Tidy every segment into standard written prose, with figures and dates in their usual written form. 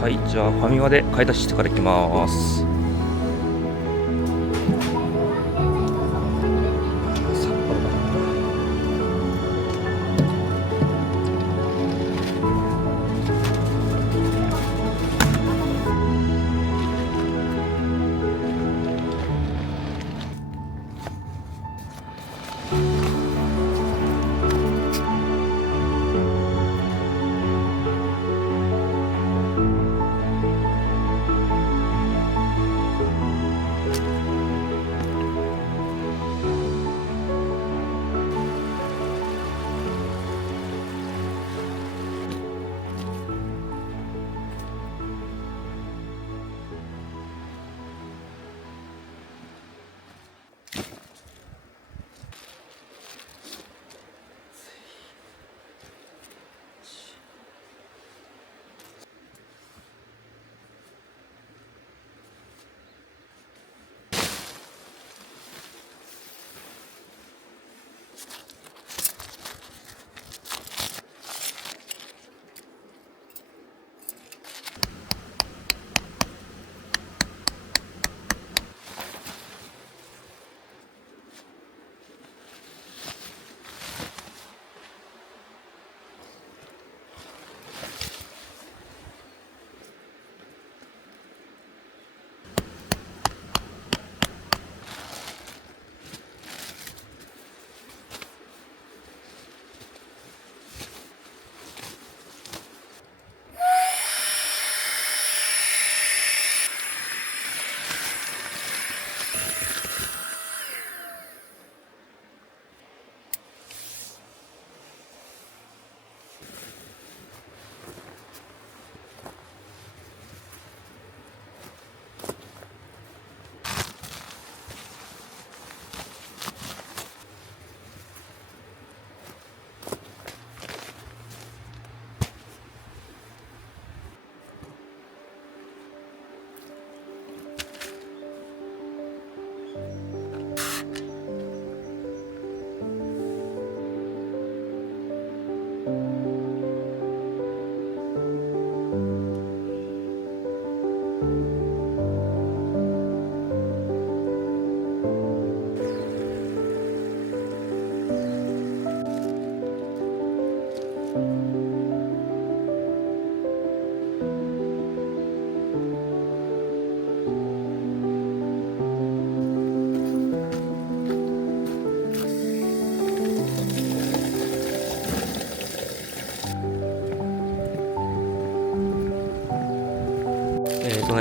はい、じゃあファミマで買い出ししてから行きます。札幌かな。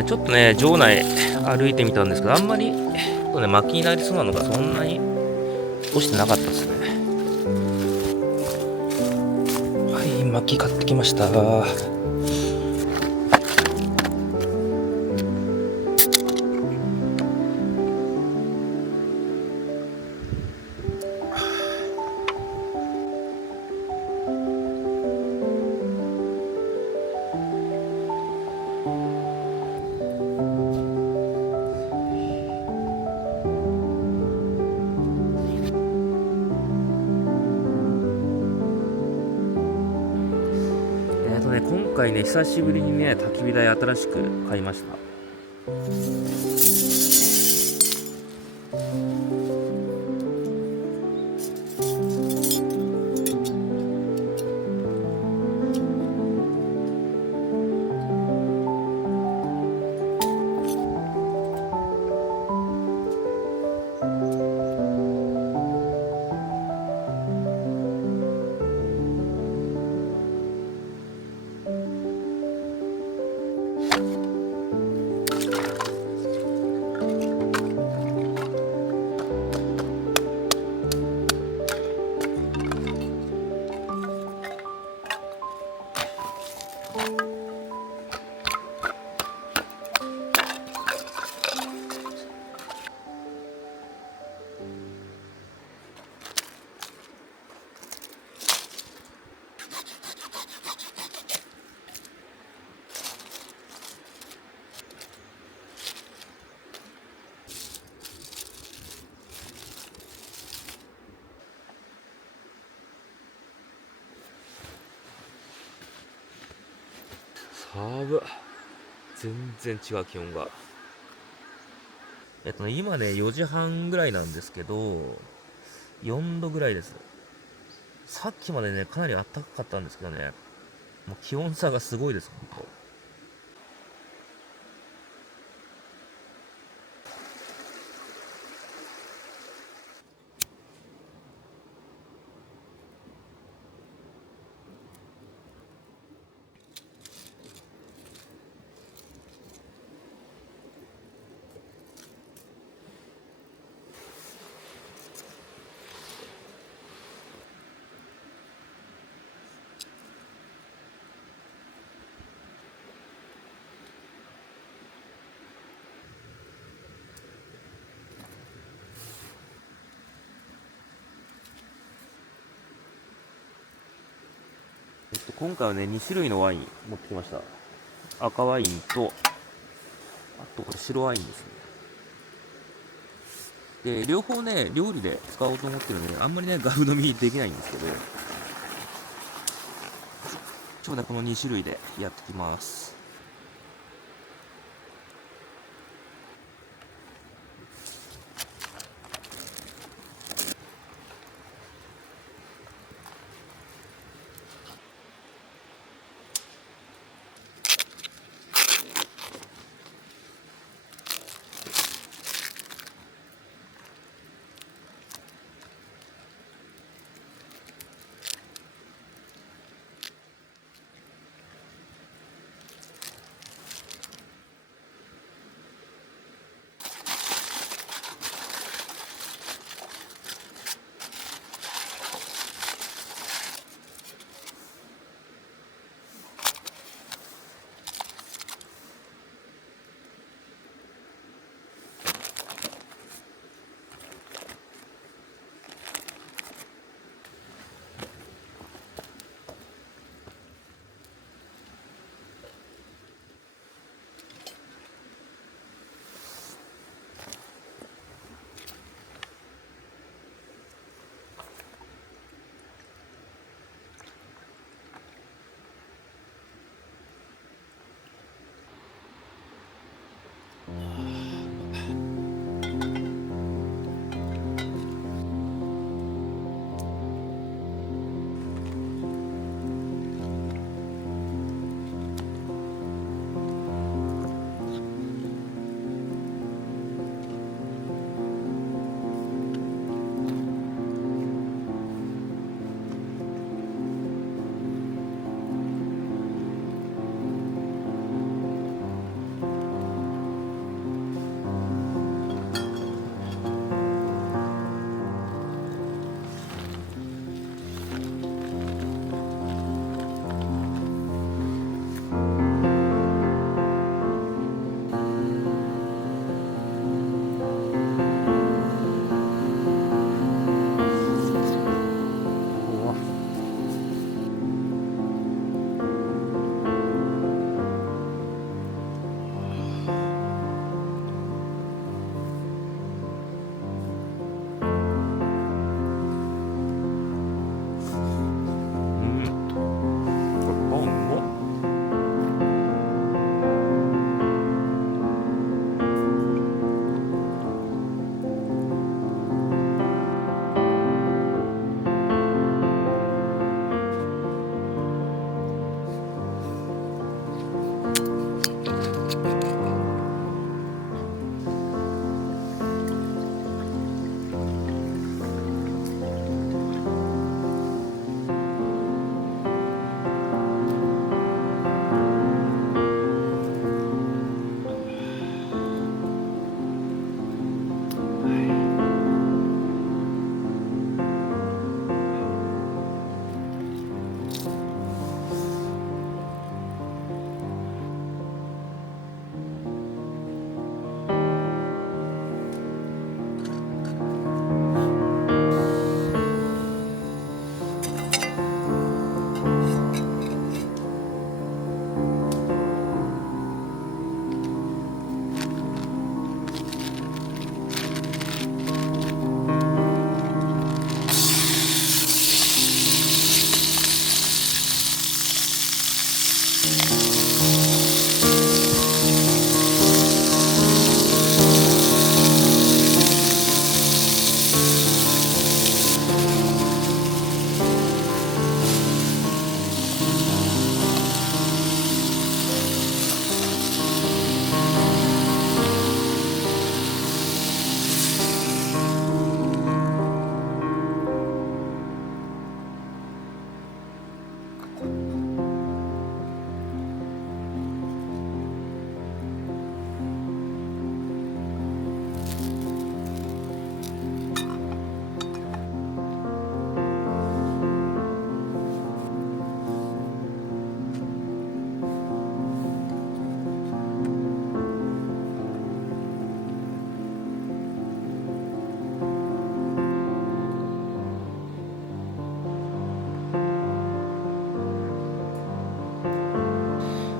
ちょっとね、場内歩いてみたんですけど、あんまり、巻きになりそうなのがそんなに落ちてなかったですね。はい、巻き買ってきました。今回ね、久しぶりにね、焚き火台新しく買いました。寒っ。全然違う気温が。今ね、4時半ぐらいなんですけど、4度ぐらいです。さっきまでね、かなり暖かかったんですけどね、もう気温差がすごいです、ほんと。今回はね、2種類のワイン持ってきました。赤ワインと、あとこれ白ワインですね。で、両方ね、料理で使おうと思ってるので、あんまりね、ガブ飲みできないんですけど、ちょうどこの2種類でやってきます。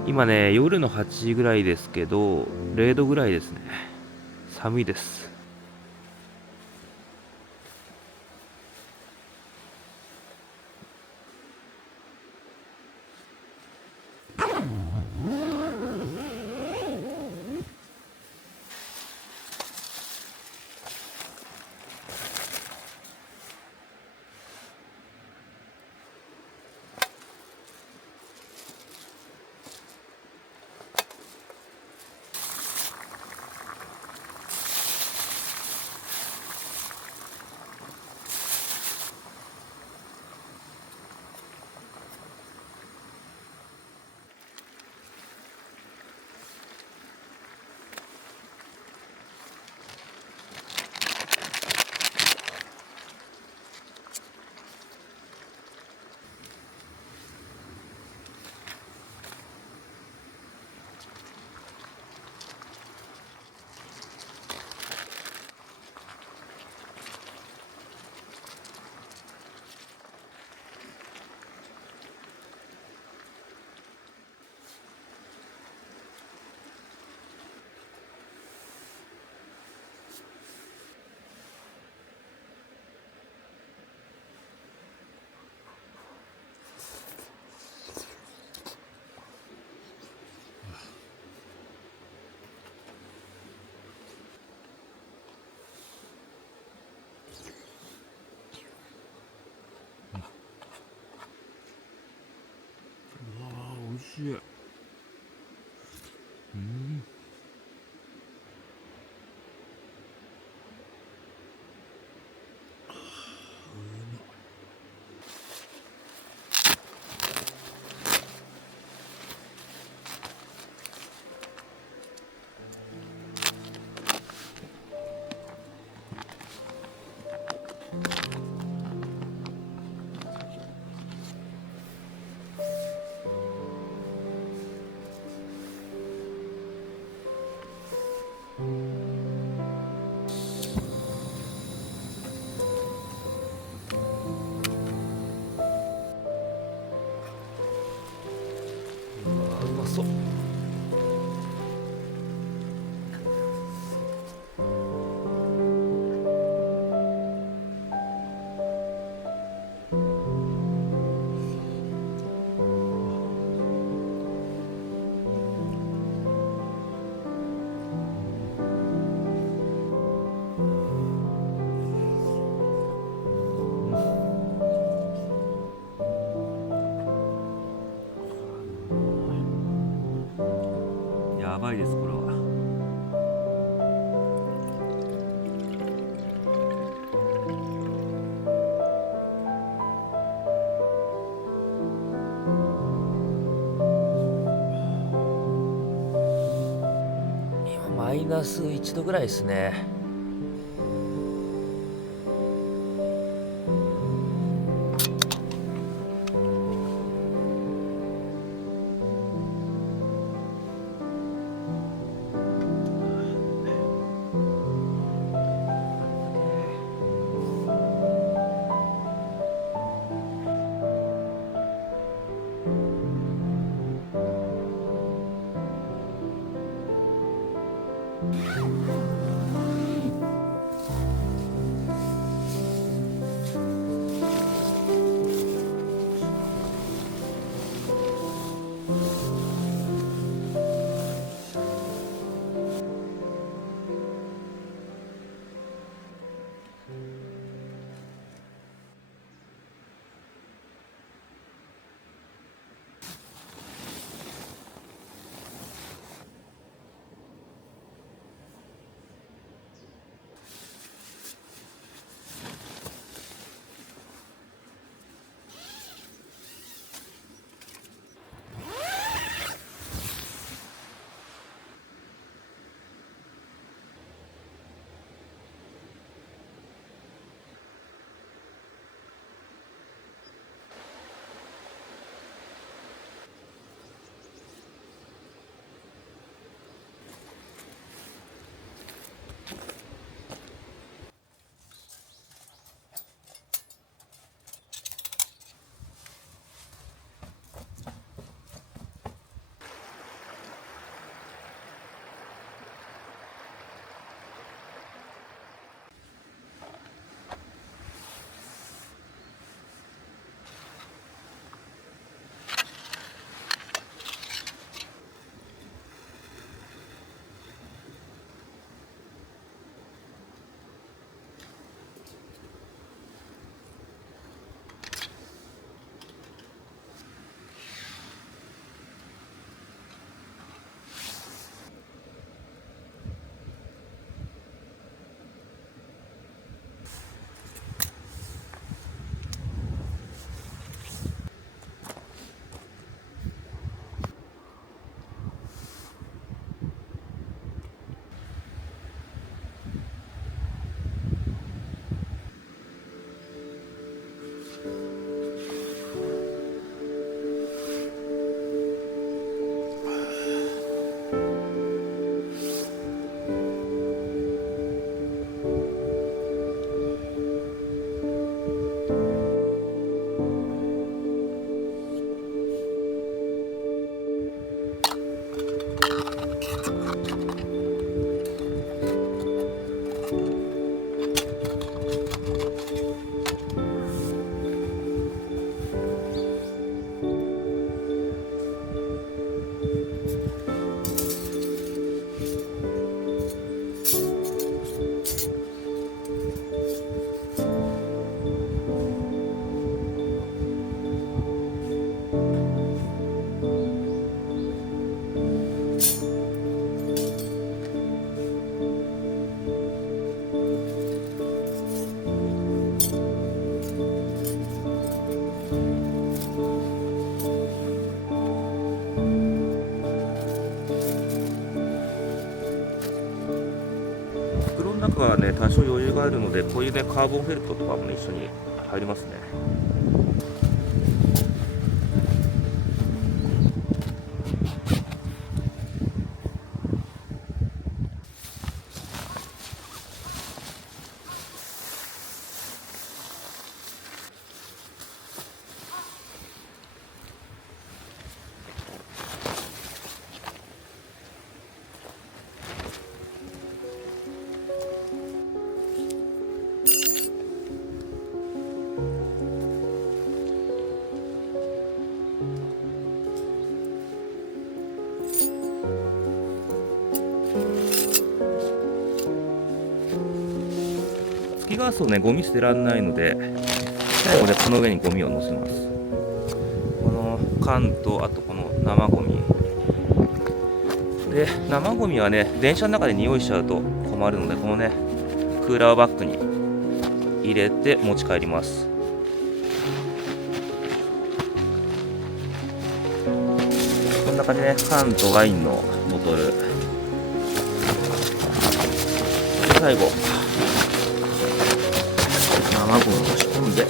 今ね、夜の8時ぐらいですけど、0度ぐらいですね。寒いです。美味しい。うまそう。やばいです、これは。今マイナス1度ぐらいですね。の中はね多少余裕があるので、こういうねカーボンフェルトとかもね一緒に入りますね。吹きガスをねゴミ捨てらんないので、最後でこの上にゴミを乗せます。この缶と、あとこの生ゴミで、生ゴミはね電車の中で匂いしちゃうと困るので、このねクーラーバッグに入れて持ち帰ります。こんな感じでね、缶とワインのボトルで、最後生ゴミを仕込んで